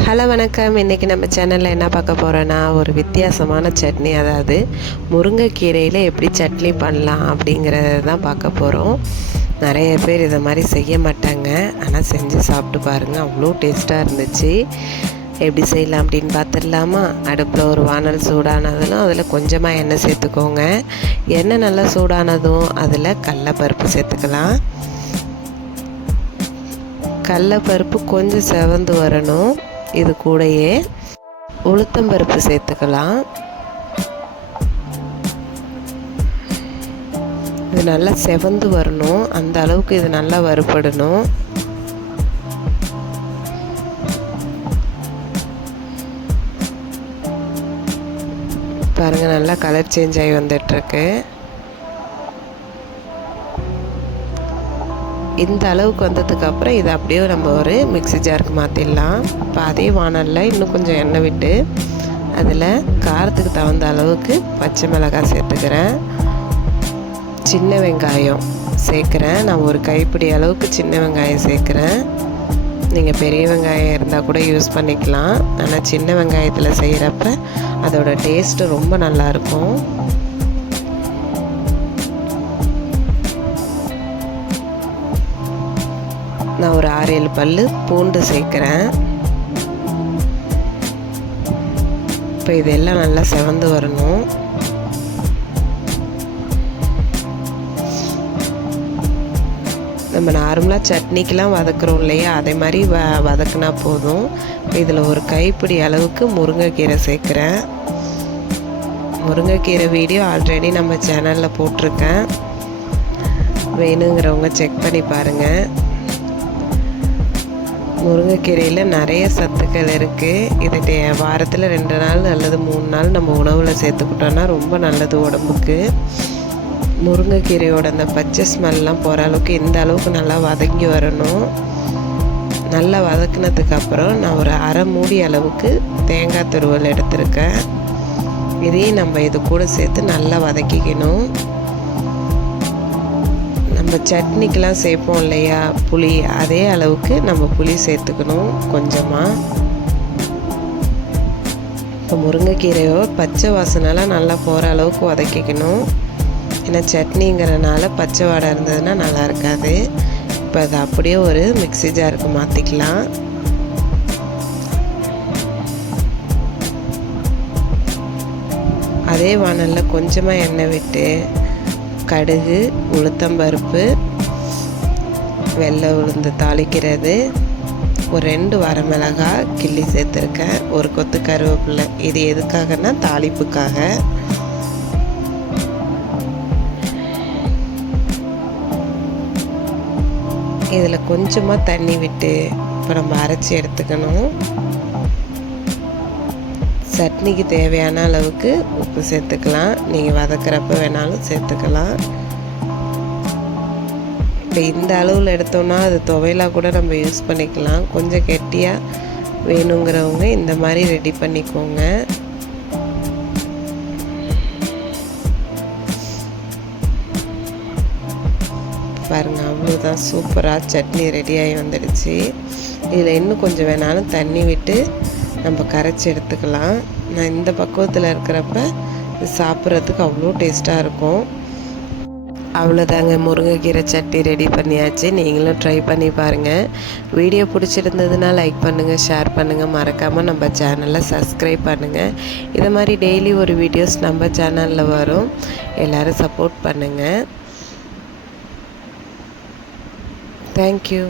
Hello வணக்கம். இன்றைக்கி நம்ம சேனலில் என்ன பார்க்க போகிறோன்னா, ஒரு வித்தியாசமான சட்னி, அதாவது முருங்கைக்கீரையில் எப்படி சட்னி பண்ணலாம் அப்படிங்கிறத தான் பார்க்க போகிறோம். நிறைய பேர் இதை மாதிரி செய்ய மாட்டாங்க, ஆனால் செஞ்சு சாப்பிட்டு பாருங்கள், அவ்வளோ டேஸ்ட்டாக இருந்துச்சு. எப்படி செய்யலாம் அப்படின்னு பார்த்துடலாமா? அடுப்பில் ஒரு வானல் சூடானதும் அதில் கொஞ்சமாக எண்ணெய் சேர்த்துக்கோங்க. எண்ணெய் நல்லா சூடானதும் அதில் கடலைப்பருப்பு சேர்த்துக்கலாம். கடலைப்பருப்பு கொஞ்சம் செவந்து வரணும். இது கூடயே உளுத்தம்பருப்பு சேர்த்துக்கலாம். இது நல்லா செவந்து வரணும், அந்த அளவுக்கு இது நல்லா வறுபடணும். பாருங்கள், நல்லா கலர் சேஞ்ச் ஆகி வந்துட்டுருக்கு. இந்த அளவுக்கு வந்ததுக்கப்புறம் இதை அப்படியே நம்ம ஒரு மிக்ஸி ஜாருக்கு மாற்றிடலாம். இப்போ அதே வானலில் இன்னும் கொஞ்சம் எண்ணெய் விட்டு அதில் காரத்துக்கு தகுந்த அளவுக்கு பச்சை மிளகாய் சேர்த்துக்கிறேன். சின்ன வெங்காயம் சேர்க்குறேன். நான் ஒரு கைப்பிடி அளவுக்கு சின்ன வெங்காயம் சேர்க்குறேன். நீங்கள் பெரிய வெங்காயம் இருந்தால் கூட யூஸ் பண்ணிக்கலாம், ஆனால் சின்ன வெங்காயத்தில் செய்கிறப்ப அதோட டேஸ்ட்டு ரொம்ப நல்லாயிருக்கும். நான் ஒரு 6-7 பல் பூண்டு சேர்க்குறேன். இப்போ இதெல்லாம் நல்லா செவந்து வரணும். நம்ம நார்மலாக சட்னிக்கெலாம் வதக்குறோம் இல்லையா, அதே மாதிரி வதக்குனா போதும். இதில் ஒரு கைப்பிடி அளவுக்கு முருங்கைக்கீரை சேர்க்குறேன். முருங்கைக்கீரை வீடியோ ஆல்ரெடி நம்ம சேனலில் போட்டிருக்கேன், வேணுங்கிறவங்க செக் பண்ணி பாருங்கள். முருங்கைக்கீரையில் நிறைய சத்துக்கள் இருக்குது. இதை வாரத்தில் 2 நாள் அல்லது 3 நாள் நம்ம உணவில் சேர்த்துக்கிட்டோன்னா ரொம்ப நல்லது உடம்புக்கு. முருங்கைக்கீரையோட அந்த பச்சை ஸ்மெல்லாம் போகிற அளவுக்கு இந்த அளவுக்கு நல்லா வதங்கி வரணும். நல்லா வதக்குனதுக்கப்புறம் நான் ஒரு அரை மூடி அளவுக்கு தேங்காய் துருவல் எடுத்திருக்கேன். இதையும் நம்ம இது கூட சேர்த்து நல்லா வதக்கிக்கணும். நம்ம சட்னிக்கெலாம் சேர்ப்போம் இல்லையா புளி, அதே அளவுக்கு நம்ம புளி சேர்த்துக்கணும் கொஞ்சமாக. இப்போ முருங்கைக்கீரையோ பச்சை வாசனைலாம் நல்லா போகிற அளவுக்கு வதக்கிக்கணும். ஏன்னா சட்னிங்கிறனால பச்சை வாடை இருந்ததுன்னா நல்லா இருக்காது. இப்போ அதை அப்படியே ஒரு மிக்ஸி ஜாருக்கு மாற்றிக்கலாம். அதே வானலில் கொஞ்சமாக எண்ணெய் விட்டு கடுகு, உளுத்தம்பருப்பு, வெள்ளை உளுந்து தாளிக்கிறது, ஒரு 2 வரமிளகாய் கிள்ளி சேர்த்துருக்கேன், ஒரு கொத்து கருவேப்பிலை. இது எதுக்காகனா தாளிப்புக்காக. இதில் கொஞ்சமாக தண்ணி விட்டு இப்போ நம்ம அரைச்சி எடுத்துக்கணும். சட்னிக்கு தேவையான அளவுக்கு உப்பு சேர்த்துக்கலாம். நீங்கள் வதக்கிறப்ப வேணாலும் சேர்த்துக்கலாம். இப்போ இந்த அளவில் எடுத்தோன்னா அது துவையலாக கூட நம்ம யூஸ் பண்ணிக்கலாம். கொஞ்சம் கெட்டியாக வேணுங்கிறவங்க இந்த மாதிரி ரெடி பண்ணிக்கோங்க. பாருங்கள், அவ்வளோதான், சூப்பராக சட்னி ரெடியாகி வந்துடுச்சு. இதில் இன்னும் கொஞ்சம் வேணாலும் தண்ணி விட்டு நம்ம கரைச்சி எடுத்துக்கலாம். நான் இந்த பக்குவத்தில் இருக்கிறப்ப சாப்பிட்றதுக்கு அவ்வளோ டேஸ்ட்டாக இருக்கும். அவ்வளோதாங்க, முருங்கைக்கீரை சட்னி ரெடி பண்ணியாச்சு. நீங்களும் ட்ரை பண்ணி பாருங்கள். வீடியோ பிடிச்சிருந்ததுன்னா லைக் பண்ணுங்கள், ஷேர் பண்ணுங்கள், மறக்காமல் நம்ம சேனலை சப்ஸ்கிரைப் பண்ணுங்கள். இது மாதிரி டெய்லி ஒரு வீடியோஸ் நம்ம சேனலில் வரும். எல்லோரும் சப்போர்ட் பண்ணுங்கள். தேங்க்யூ.